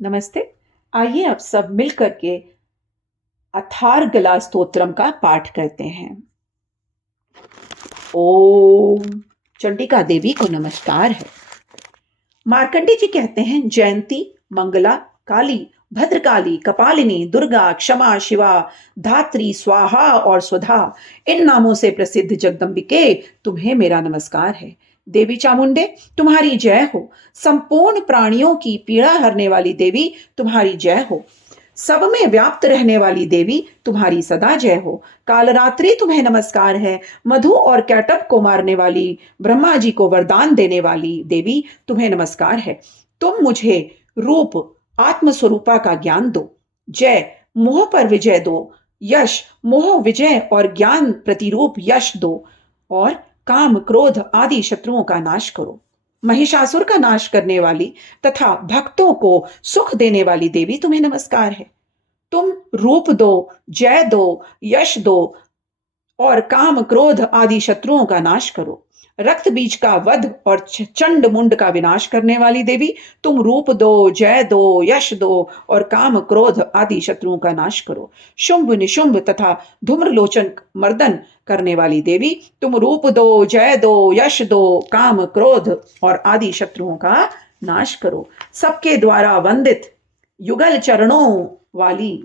नमस्ते। आइए अब सब मिल करके अथार्गला स्तोत्रम का पाठ करते हैं। ओम चंडिका देवी को नमस्कार है। मार्कंडी जी कहते हैं, जयंती, मंगला, काली, भद्रकाली, कपालिनी, दुर्गा, क्षमा, शिवा, धात्री, स्वाहा और स्वधा, इन नामों से प्रसिद्ध जगदम्बिके, तुम्हें मेरा नमस्कार है। देवी चामुंडे, तुम्हारी जय हो। संपूर्ण प्राणियों की पीड़ा हरने वाली देवी, तुम्हारी जय हो। सब में व्याप्त रहने वाली देवी, तुम्हारी सदा जय हो। कालरात्रि, तुम्हें नमस्कार है। मधु और कैटब को मारने वाली, ब्रह्मा जी को वरदान देने वाली देवी, तुम्हें नमस्कार है। तुम मुझे रूप आत्मस्वरूपा का ज्ञान दो। जय, मोह पर विजय दो। यश, मोह विजय और ज्ञान प्रतिरूप यश दो। और काम क्रोध आदि शत्रुओं का नाश करो। महिषासुर का नाश करने वाली तथा भक्तों को सुख देने वाली देवी, तुम्हें नमस्कार है। तुम रूप दो, जय दो, यश दो और काम क्रोध आदि शत्रुओं का नाश करो। रक्त बीज का वध और चंड मुंड का विनाश करने वाली देवी, तुम रूप दो, जय दो, यश दो और काम क्रोध आदि शत्रुओं का नाश करो। शुंभ निशुंभ तथा धूम्रलोचन मर्दन करने वाली देवी, तुम रूप दो, जय दो, यश दो, काम क्रोध और आदि शत्रुओं का नाश करो। सबके द्वारा वंदित युगल चरणों वाली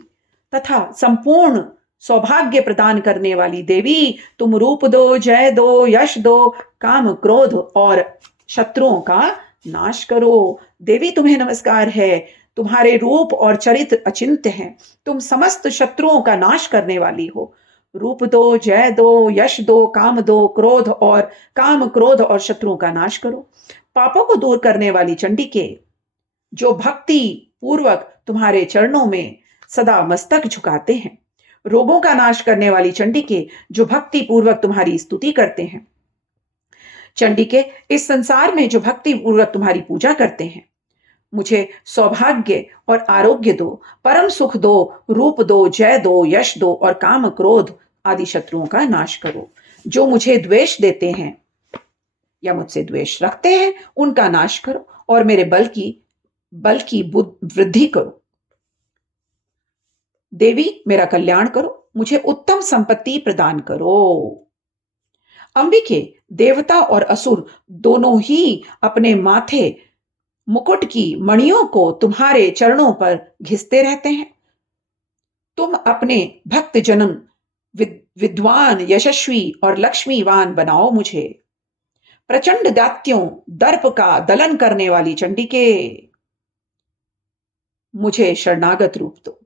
तथा संपूर्ण सौभाग्य प्रदान करने वाली देवी, तुम रूप दो, जय दो, यश दो, काम क्रोध और शत्रुओं का नाश करो। देवी तुम्हें नमस्कार है। तुम्हारे रूप और चरित्र अचिंत्य हैं। तुम समस्त शत्रुओं का नाश करने वाली हो। रूप दो, जय दो, यश दो, काम दो, क्रोध और काम क्रोध और शत्रुओं का नाश करो। पापों को दूर करने वाली चंडिके, जो भक्ति पूर्वक तुम्हारे चरणों में सदा मस्तक झुकाते हैं। रोगों का नाश करने वाली चंडिके, जो भक्ति पूर्वक तुम्हारी स्तुति करते हैं। चंडिके, इस संसार में जो भक्ति पूर्वक तुम्हारी पूजा करते हैं, मुझे सौभाग्य और आरोग्य दो, परम सुख दो, रूप दो, जय दो, यश दो और काम क्रोध आदि शत्रुओं का नाश करो। जो मुझे द्वेष देते हैं या मुझसे द्वेष रखते हैं, उनका नाश करो और मेरे बल की वृद्धि करो। देवी, मेरा कल्याण करो। मुझे उत्तम संपत्ति प्रदान करो। अंबिके, देवता और असुर दोनों ही अपने माथे मुकुट की मणियों को तुम्हारे चरणों पर घिसते रहते हैं। तुम अपने भक्त जनन विद्वान, यशस्वी और लक्ष्मीवान बनाओ मुझे। प्रचंड दैत्यों, दर्प का दलन करने वाली चंडिके, मुझे शरणागत रूप दो।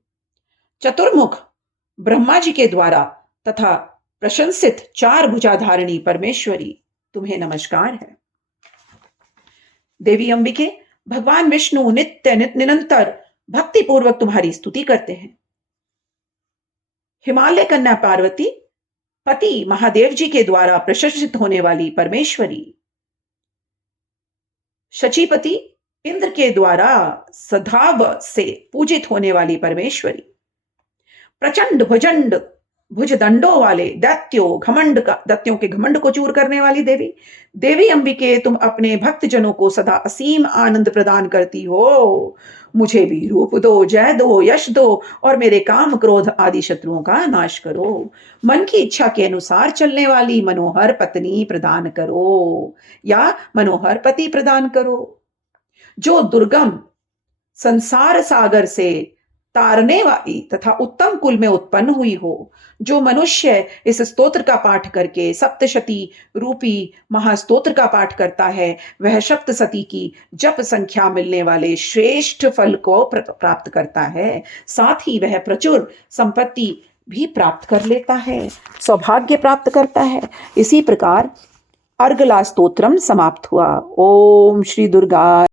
चतुर्मुख ब्रह्मा जी के द्वारा तथा प्रशंसित चार भुजाधारिणी परमेश्वरी, तुम्हें नमस्कार है। देवी अंबिके, भगवान विष्णु नित्य निरंतर भक्ति पूर्वक तुम्हारी स्तुति करते हैं। हिमालय कन्या पार्वती, पति महादेव जी के द्वारा प्रशंसित होने वाली परमेश्वरी। शचीपति, इंद्र के द्वारा सदाव से पूजित होने वाली परमेश्वरी। प्रचंड भुजदंडों वाले दैत्यों के घमंड को चूर करने वाली देवी। देवी अंबिके, तुम अपने भक्त जनों को सदा असीम आनंद प्रदान करती हो। मुझे भी रूप दो, जय दो, यश दो और मेरे काम क्रोध आदि शत्रुओं का नाश करो। मन की इच्छा के अनुसार चलने वाली मनोहर पत्नी प्रदान करो या मनोहर पति प्रदान करो। जो दुर्गम संसार सागर से तारने वाली तथा उत्तम कुल में उत्पन्न हुई हो। जो मनुष्य इस स्तोत्र का पाठ करके सप्तशती रूपी महास्तोत्र का पाठ करता है, वह सप्तशती की जप संख्या मिलने वाले श्रेष्ठ फल को प्राप्त करता है। साथ ही वह प्रचुर संपत्ति भी प्राप्त कर लेता है, सौभाग्य प्राप्त करता है। इसी प्रकार अर्गला स्तोत्रम समाप्त हुआ। ओम श्री दुर्गा